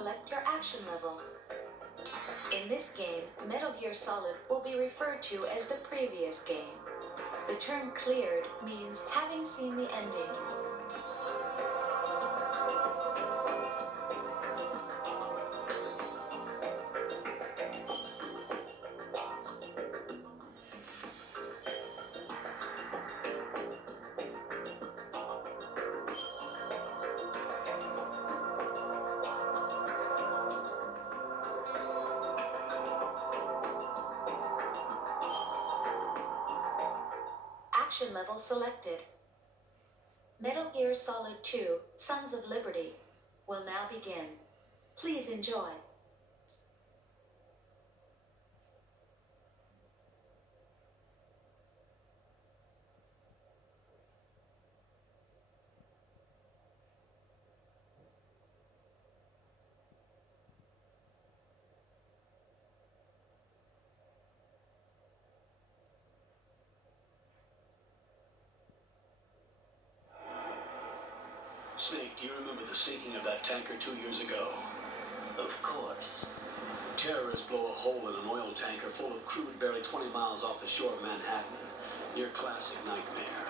select your action level. In this game, Metal Gear Solid will be referred to as the previous game. The term cleared means having seen the ending. Action level selected. Metal Gear Solid 2, Sons of Liberty, will now begin. Please enjoy. Snake, do you remember the sinking of that tanker 2 years ago? Of course. Terrorists blow a hole in an oil tanker full of crude barely 20 miles off the shore of Manhattan. Your classic nightmare.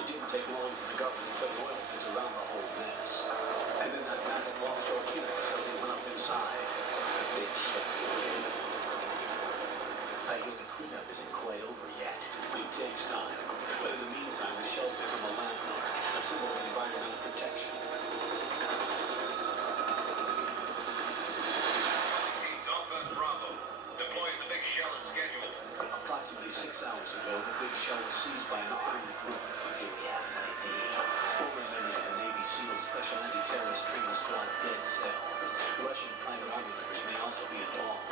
It didn't take long for the government to put an oil fence around the whole mess. And then that massive offshore cleanup facility went up inside. Big ship. I hear the cleanup isn't quite over yet. It takes time. But in the meantime, the shell's become a landmark, a symbol of environmental protection. Teams Alpha and Bravo. Deploying the big shell as scheduled. Approximately 6 hours ago, the big shell was seized by an armed group. Do we have an ID? Former members of the Navy SEAL Special Anti-Terrorist Training Squad Dead Cell. Russian private army members may also be involved.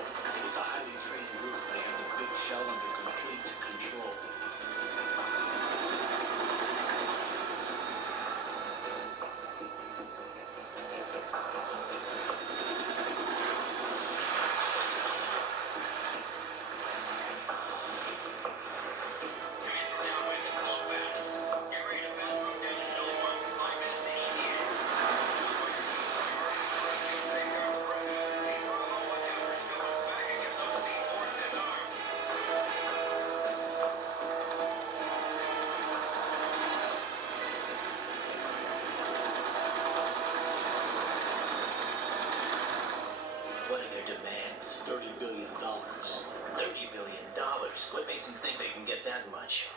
It's a highly trained group and they have the big shell under complete control. What are their demands? $30 billion. $30 billion? What makes them think they can get that much?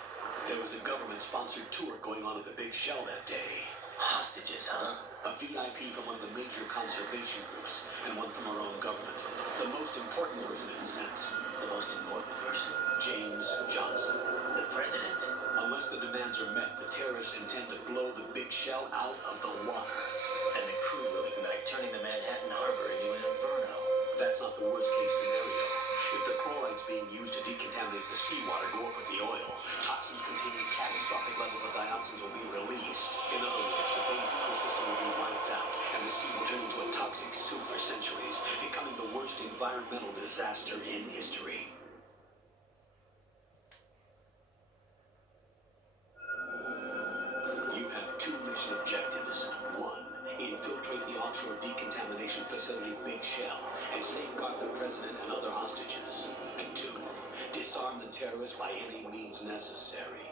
There was a government-sponsored tour going on at the big shell that day. Hostages, huh? A VIP from one of the major conservation groups, and one from our own government. The most important person in a sense. The most important person? James Johnson. The president? Unless the demands are met, the terrorists intend to blow the big shell out of the water. And the crew will ignite, turning the Manhattan Harbor into an inferno. That's not the worst-case scenario. If the chlorides being used to decontaminate the seawater go up with the oil, toxins containing catastrophic levels of dioxins will be released. In other words, the bay's ecosystem will be wiped out, and the sea will turn into a toxic soup for centuries, becoming the worst environmental disaster in history. You have 2 mission objectives. 1. Infiltrate the offshore decontamination facility Big Shell and safeguard the president and other hostages. And 2. Disarm the terrorists by any means necessary.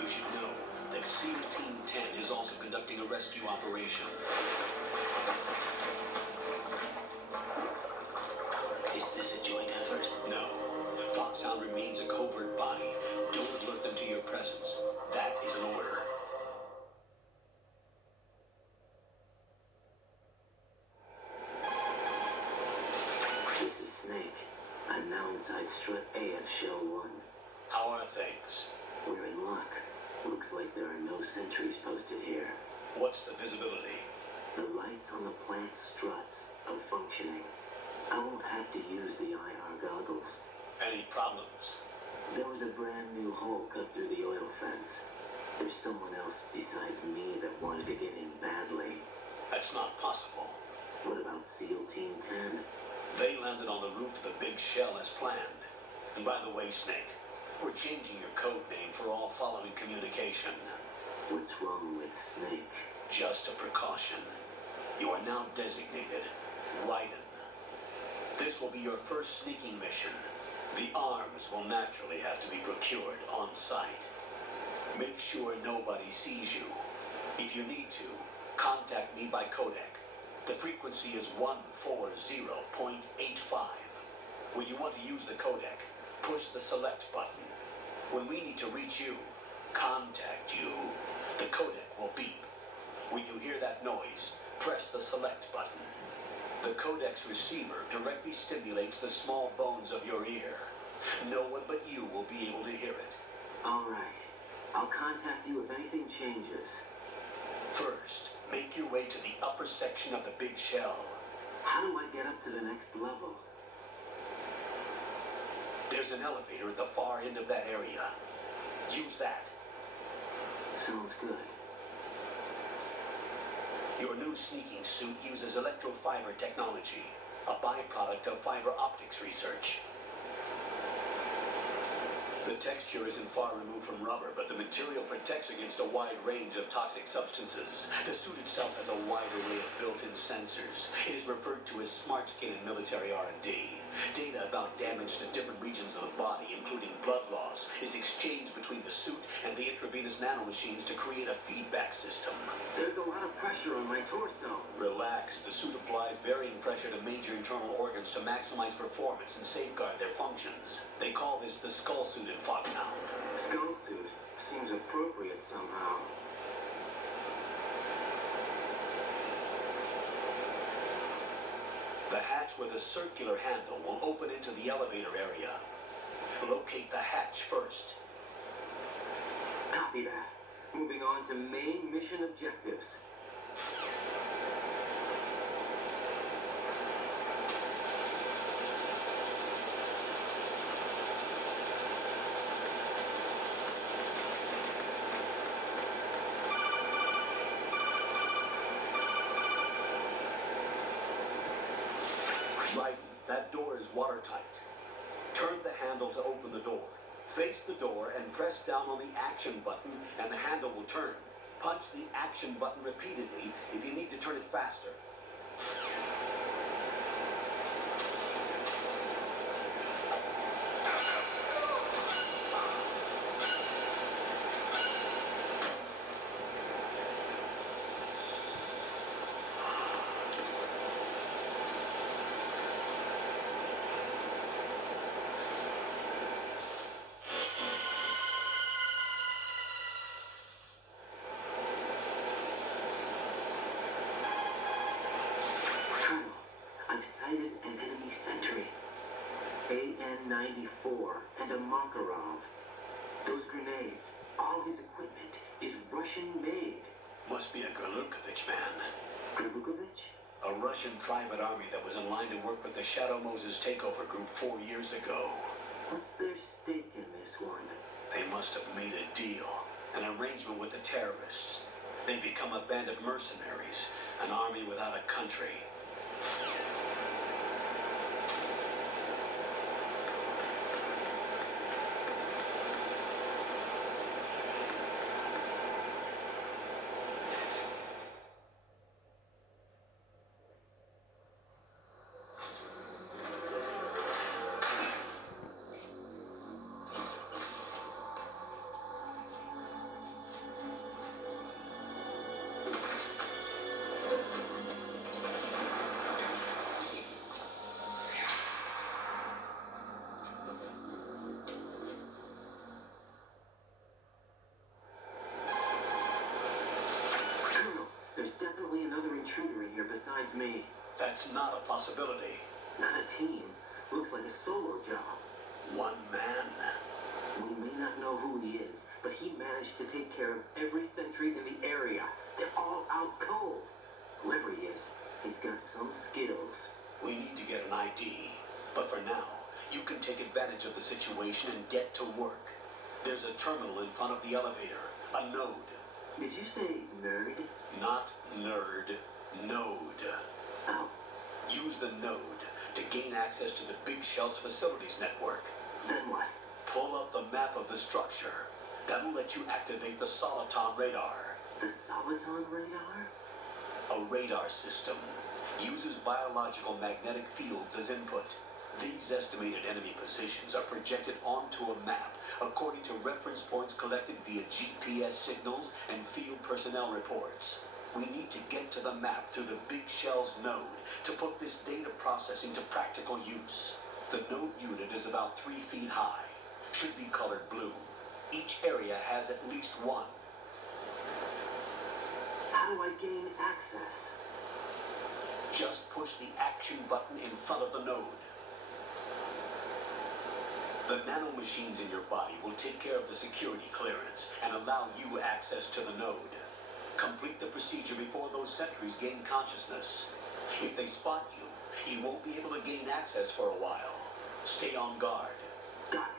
You should know that SEAL Team 10 is also conducting a rescue operation. Is this a joint effort? No. Foxhound remains a covert body. Don't alert them to your presence. That is an order. This is Snake. I'm now inside Strut A of Shell 1. How are things? We're in luck. Looks like there are no sentries posted here. What's the visibility? The lights on the plant struts are functioning. I won't have to use the IR goggles. Any problems? There was a brand new hole cut through the oil fence. There's someone else besides me that wanted to get in badly. That's not possible. What about SEAL Team 10? They landed on the roof of the Big Shell as planned. And by the way, Snake, We're changing your code name for all following communication. What's wrong with Snake? Just a precaution. You are now designated Raiden. This will be your first sneaking mission. The arms will naturally have to be procured on site. Make sure nobody sees you. If you need to, contact me by codec. The frequency is 140.85. When you want to use the codec, push the select button. When we need to reach you, contact you, the codec will beep. When you hear that noise, press the select button. The codec's receiver directly stimulates the small bones of your ear. No one but you will be able to hear it. All right. I'll contact you if anything changes. First, make your way to the upper section of the big shell. How do I get up to the next level? There's an elevator at the far end of that area. Use that. Sounds good. Your new sneaking suit uses electrofiber technology, a byproduct of fiber optics research. The texture isn't far removed from rubber, but the material protects against a wide range of toxic substances. The suit itself has a wide array of built-in sensors. It is referred to as smart skin in military R&D. Data about damage to different regions of the body, including blood loss, is exchanged between the suit and the intravenous nanomachines to create a feedback system. There's a lot of pressure on my torso. Relax. The suit applies varying pressure to major internal organs to maximize performance and safeguard their functions. They call this the skull suit in Foxhound. Skull suit seems appropriate somehow. The hatch with a circular handle will open into the elevator area. Locate the hatch first. Copy that. Moving on to main mission objectives. Right, that door is watertight. Turn the handle to open the door. Face the door and press down on the action button and the handle will turn. Punch the action button repeatedly if you need to turn it faster. I've sighted an enemy sentry. AN-94 and a Makarov. Those grenades, all his equipment is Russian-made. Must be a Gurlukovich man. Grabukovich? A Russian private army that was in line to work with the Shadow Moses takeover group 4 years ago. What's their stake in this one? They must have made a deal, an arrangement with the terrorists. They become a band of mercenaries, an army without a country. There's definitely another intruder in here besides me. That's not a possibility. Not a team. Looks like a solo job. One man. We may not know who he is, but he managed to take care of every sentry in the area. They're all out cold. Whoever he is, he's got some skills. We need to get an ID. But for now, you can take advantage of the situation and get to work. There's a terminal in front of the elevator. A node. Did you say nerd? Not nerd. Node. Oh, Use the node to gain access to the Big Shell's facilities network. then what? Pull up the map of the structure. That'll let you activate the Soliton radar. The Soliton radar? A radar system uses biological magnetic fields as input. These estimated enemy positions are projected onto a map according to reference points collected via GPS signals and field personnel reports. We need to get to the map through the Big Shell's node to put this data processing to practical use. The node unit is about 3 feet high, should be colored blue. Each area has at least one. How do I gain access? Just push the action button in front of the node. The nanomachines in your body will take care of the security clearance and allow you access to the node. Complete the procedure before those sentries gain consciousness. If they spot you, you won't be able to gain access for a while. Stay on guard. Got it.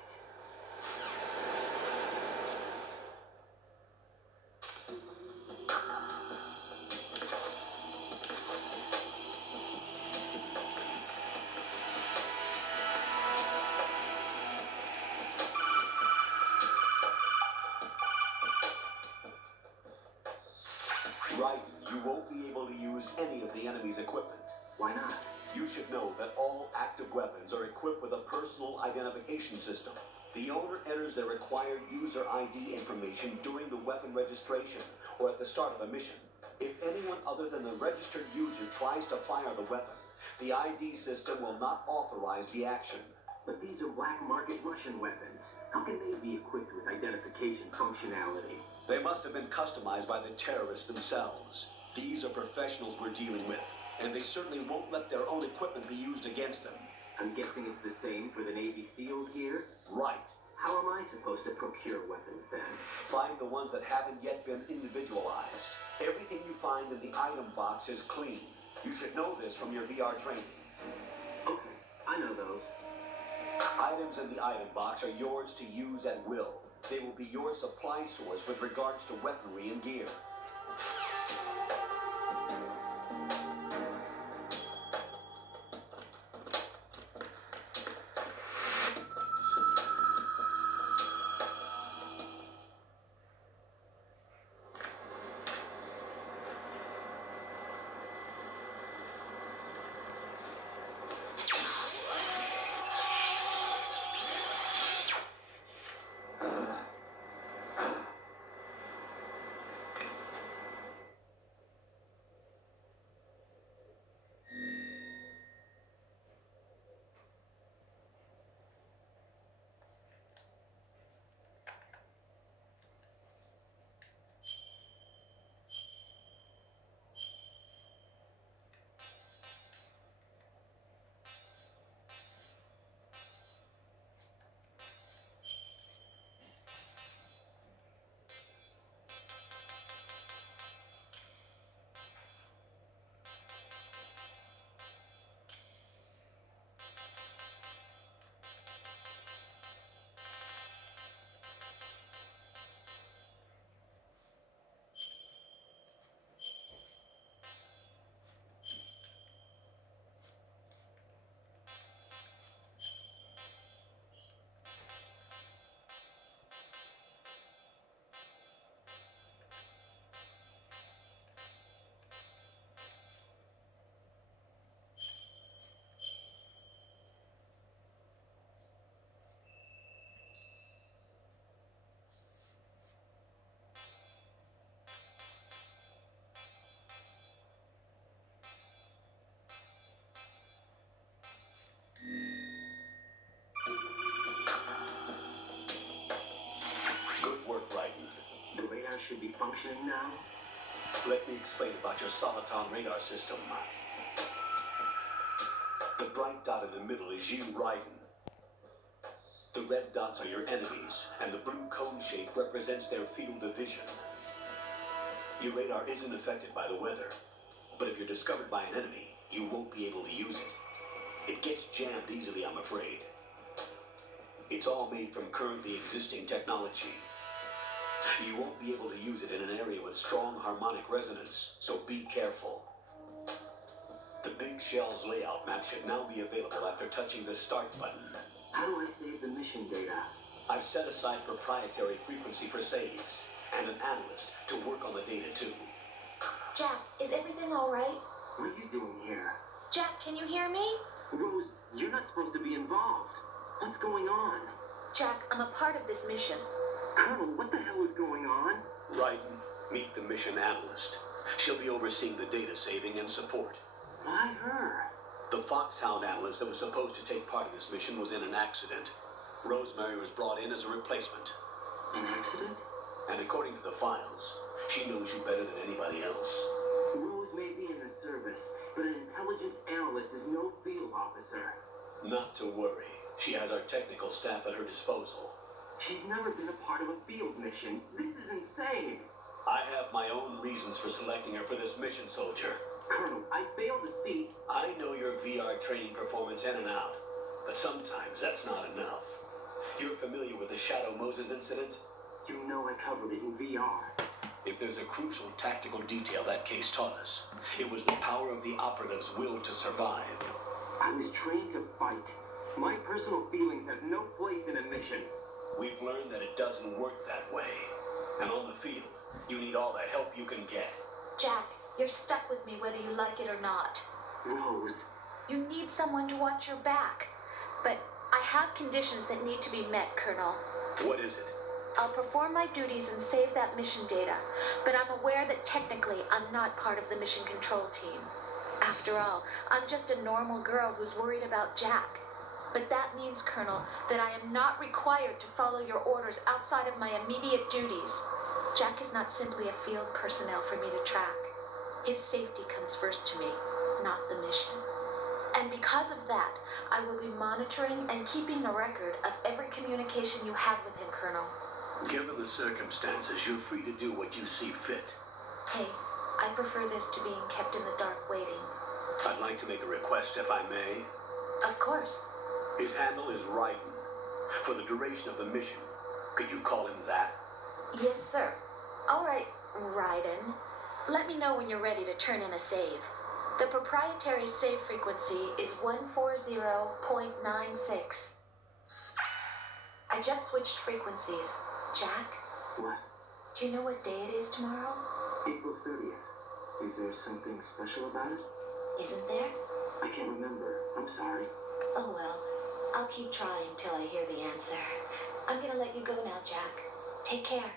Right, you won't be able to use any of the enemy's equipment. Why not? You should know that all active weapons are equipped with a personal identification system. The owner enters their required user ID information during the weapon registration or at the start of a mission. If anyone other than the registered user tries to fire the weapon, the ID system will not authorize the action. But these are black market Russian weapons. How can they be equipped with identification functionality? They must have been customized by the terrorists themselves. These are professionals we're dealing with, and they certainly won't let their own equipment be used against them. I'm guessing it's the same for the Navy SEALs here? Right. How am I supposed to procure weapons then? Find the ones that haven't yet been individualized. Everything you find in the item box is clean. You should know this from your VR training. Okay, I know those. Items in the item box are yours to use at will. They will be your supply source with regards to weaponry and gear. Should be functioning now? Let me explain about your Soliton radar system. The bright dot in the middle is you, Raiden. The red dots are your enemies, and the blue cone shape represents their field of vision. Your radar isn't affected by the weather, but if you're discovered by an enemy, you won't be able to use it. It gets jammed easily, I'm afraid. It's all made from currently existing technology. You won't be able to use it in an area with strong harmonic resonance, so be careful. The Big Shell's layout map should now be available after touching the start button. How do I save the mission data? I've set aside proprietary frequency for saves, and an analyst to work on the data too. Jack, is everything all right? What are you doing here? Jack, can you hear me? Rose, you're not supposed to be involved. What's going on? Jack, I'm a part of this mission. Colonel, what the hell is going on? Raiden, meet the mission analyst. She'll be overseeing the data saving and support. Why her? The Foxhound analyst that was supposed to take part in this mission was in an accident. Rosemary was brought in as a replacement. An accident? And according to the files, she knows you better than anybody else. Rose may be in the service, but an intelligence analyst is no field officer. Not to worry. She has our technical staff at her disposal. She's never been a part of a field mission. This is insane. I have my own reasons for selecting her for this mission, soldier. Colonel, I fail to see. I know your VR training performance in and out, but sometimes that's not enough. You're familiar with the Shadow Moses incident? You know I covered it in VR. If there's a crucial tactical detail that case taught us, it was the power of the operative's will to survive. I was trained to fight. My personal feelings have no place in a mission. We've learned that it doesn't work that way. And on the field, you need all the help you can get. Jack, you're stuck with me whether you like it or not. Rose. You need someone to watch your back. But I have conditions that need to be met, Colonel. What is it? I'll perform my duties and save that mission data, but I'm aware that technically I'm not part of the mission control team. After all, I'm just a normal girl who's worried about Jack. But that means, Colonel, that I am not required to follow your orders outside of my immediate duties. Jack is not simply a field personnel for me to track. His safety comes first to me, not the mission. And because of that, I will be monitoring and keeping a record of every communication you have with him, Colonel. Given the circumstances, you're free to do what you see fit. Hey, I prefer this to being kept in the dark waiting. I'd like to make a request, if I may. Of course. His handle is Raiden. For the duration of the mission, could you call him that? Yes, sir. All right, Raiden. Let me know when you're ready to turn in a save. The proprietary save frequency is 140.96. I just switched frequencies. Jack, What? do you know what day it is tomorrow? April 30th. Is there something special about it? Isn't there? I can't remember. I'm sorry. Oh well, I'll keep trying till I hear the answer. I'm gonna let you go now, Jack. Take care.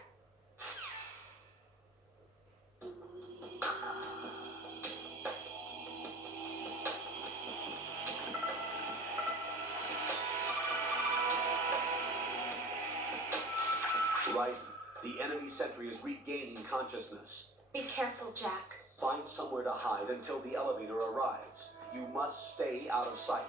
Raiden, the enemy sentry is regaining consciousness. Be careful, Jack. Find somewhere to hide until the elevator arrives. You must stay out of sight.